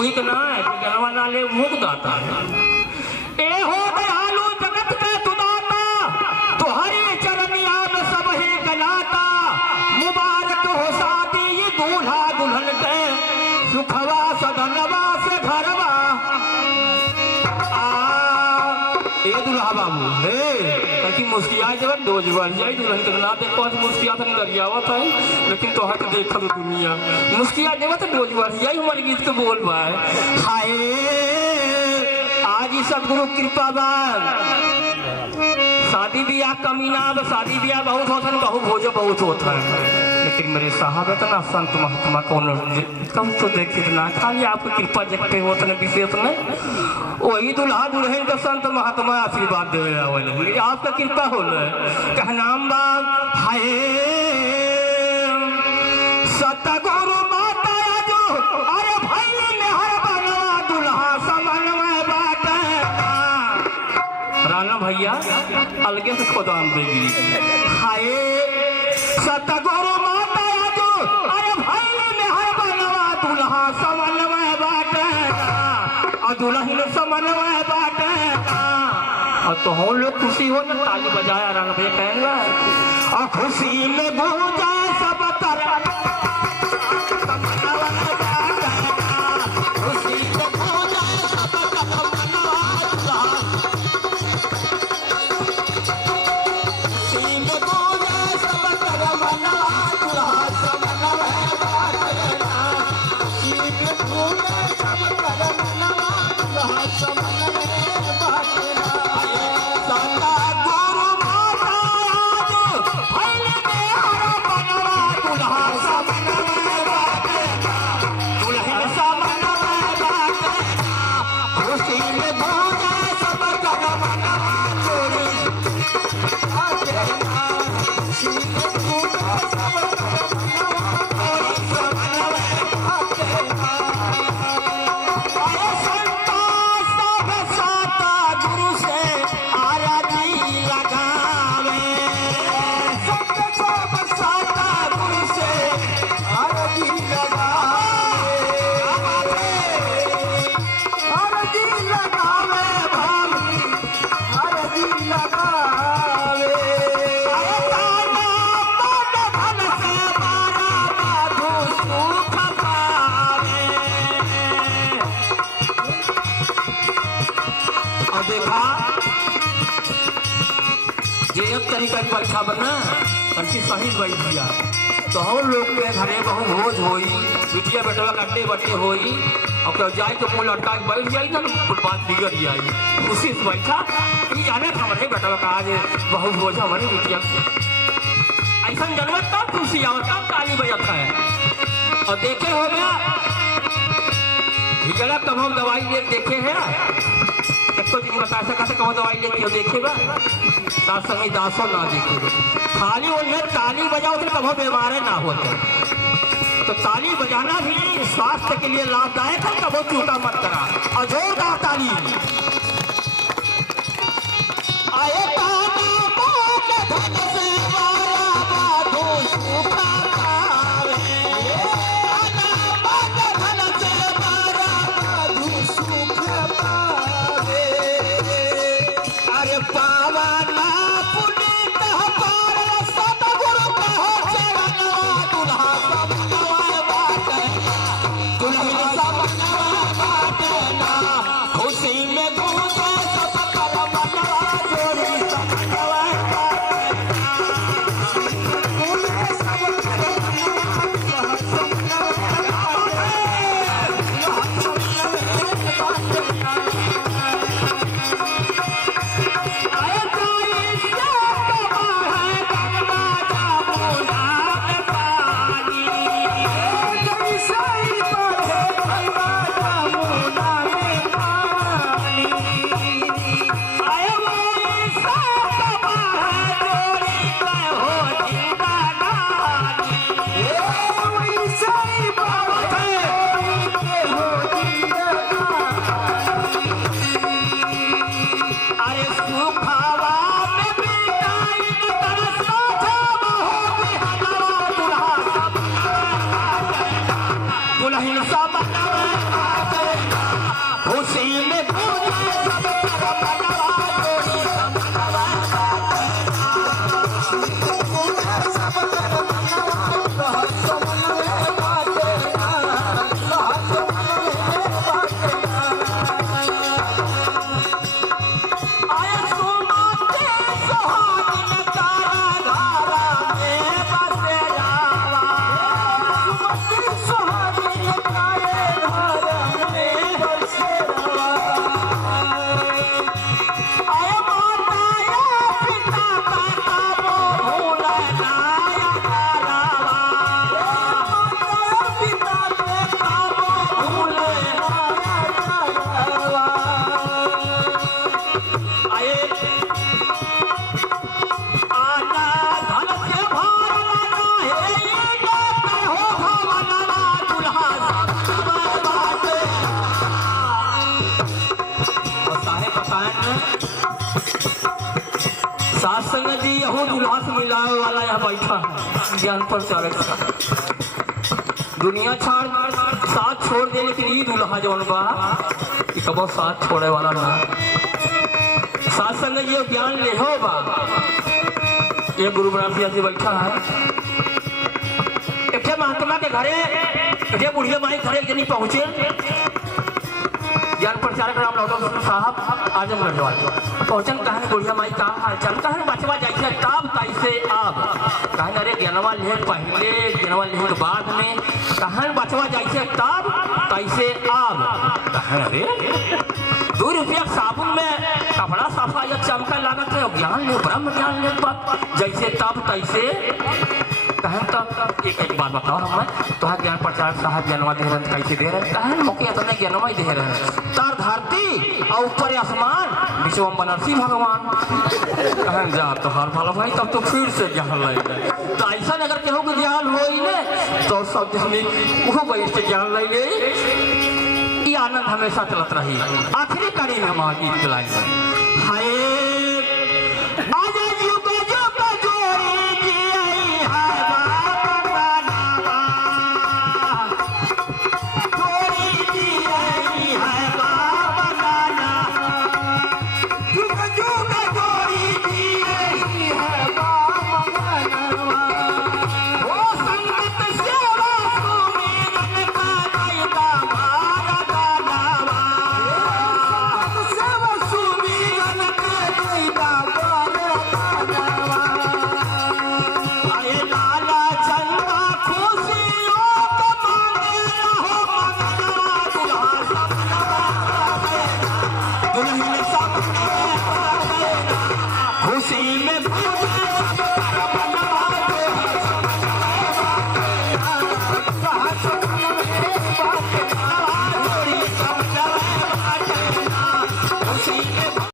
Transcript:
वही के ना है गलवा नाले मुख दाता है। ए हो दयालु जगत के सुदाता, तुहरे चरनिया में सब ही गलाता। मुबारक हो शादी ये दूल्हा दुल्हन के, सुखवा सदनवा से घरवा। ए दुल्हा बाबू हे ताकि मुस्किया जब डोज बढ़ जाए दुल्हन के ना देखो मुस्किया तो दरियावत है, लेकिन तो हट देखा तो दुनिया मुस्किया जब तो डोज बढ़ जाए हमारे गीत के बोल पाए। हाय आज ही सदगुरु कृपा बार शादी ब्याह कमी ना, शादी ब्याह बहुत होता है, बहु भोज बहुत होता है, लेकिन मेरे साहब इतना संत महात्मा कौन कम तो देखिए ना खाली आपकी कृपा जगते होते हैं विशेष में वही दुल्हा दुल्हन का संत महात्मा आशीर्वाद दे आपका कृपा हो कहनाम बाब। हाय सतगुरु माता जो अरे भाई मेहर बनवा दुल्हा समन में बाटे राना भैया अलगे से खोदान देगी। हाय सतगुरु माता जो अरे भाई मेहर बनवा दुल्हा समन में बाटे और दुल्हन समन में बाटे और तो हम लोग खुशी हो ना ताली बजाया रंग भैया कहना और खुशी में गूंजा सब तरफ परीक्षा बनना अच्छी सही बैठ दिया तो हम लोग के घरे बहु भोज होई बिटिया बेटवा कट्टे बट्टे होई और जाए तो मुँह लटका के बैठ जाई ना बात बिगड़ जाई खुशी से बैठा ये जाने हमारे बेटवा का आज बहु भोज हमारी बिटिया ऐसा जनवत तब खुशी आवत तब ताली बजत है। और देखे हो गया हिजड़ा तब हम दवाई ले देखे हैं एक दिन बता सका कौन दवाई लेती हो देखेगा सात समय दासों ना देखेगा खाली उन्हें ताली बजाओ तो कभी बीमार ना होते तो ताली बजाना भी स्वास्थ्य के लिए लाभदायक है कभी चूका मत करा और जोरदार ताली। आए खुशी में खुशी में पूजे सब कर मनवा जोड़ी मनवा सब कर मनवा सो मन में बाटे ना सो मन में बाटे ना आए सुमते सुहागिन तारा धारा में बसेरा सुमते सुहागिन तारे धारा में बसेरा आए माता या पिता का काबो भूला नाया तारावा माता या पिता के काबो भूले नाया तारावा आए आना धन से भरना है ये गाते हो भवनवा दुल्हा सब बाटे बताएं सात संग जी यहू दुल्हा से मिलावे वाला यहाँ बैठा है ज्ञान पर चालक दुनिया छाड़ साथ छोड़ दे लेकिन ये दुल्हा जौन बा कि कबो साथ छोड़े वाला ना सात संग जी ज्ञान ले हो बा ये गुरु ब्रह्मसिया जी बैठा है एक महात्मा के घरे एक बुढ़िया माई घरे जनी पहुंचे ज्ञान प्रचारक राम लौटन साहब आजमगढ़ वाले पहुंचन कहन बुढ़िया माई का हालचाल कहन बचवा जाइए ताब तैसे आप कहन अरे ज्ञानवा ले पहले ज्ञानवा ले के बाद में कहन बचवा जाइए ताब तैसे आप कहन अरे 2 रुपया साबुन में कपड़ा सफा या चमका लागत है ज्ञान ले ब्रह्म ज्ञान ले बात जैसे तब तैसे कहन तो एक बात बताओ हम तो ज्ञान प्रचारक साहब ज्ञानवा दे रहे कैसे दे रहे कहन मौके इतने ज्ञानवा ही दे रहे तार धरती और ऊपर आसमान विश्वम बनर्सी भगवान कहन जा तो हर भला भाई तब तो फिर से ज्ञान ले तो ऐसा अगर केहू के ज्ञान हो तो सब जनी वो बैठ के ज्ञान ले ये आनंद हमेशा चलत रही आखिरी कड़ी में हम गीत चलाए हाय आजा युग युग जोड़ी जी आई हाय बाबा नामा जोड़ी जी आई हाय बाबा नामा युग युग जोड़ी जी आई हाय बाबा नामा वो संगत सेवा सुमिरन का दायिका भारत नामा सेवा सुमिरन का दायिका भारत नामा आए लाला चंदा खुशियों के मांगे रहो मंगलवा दुल्हा सपना दुल्हन सपना खुशी में भूले सब कर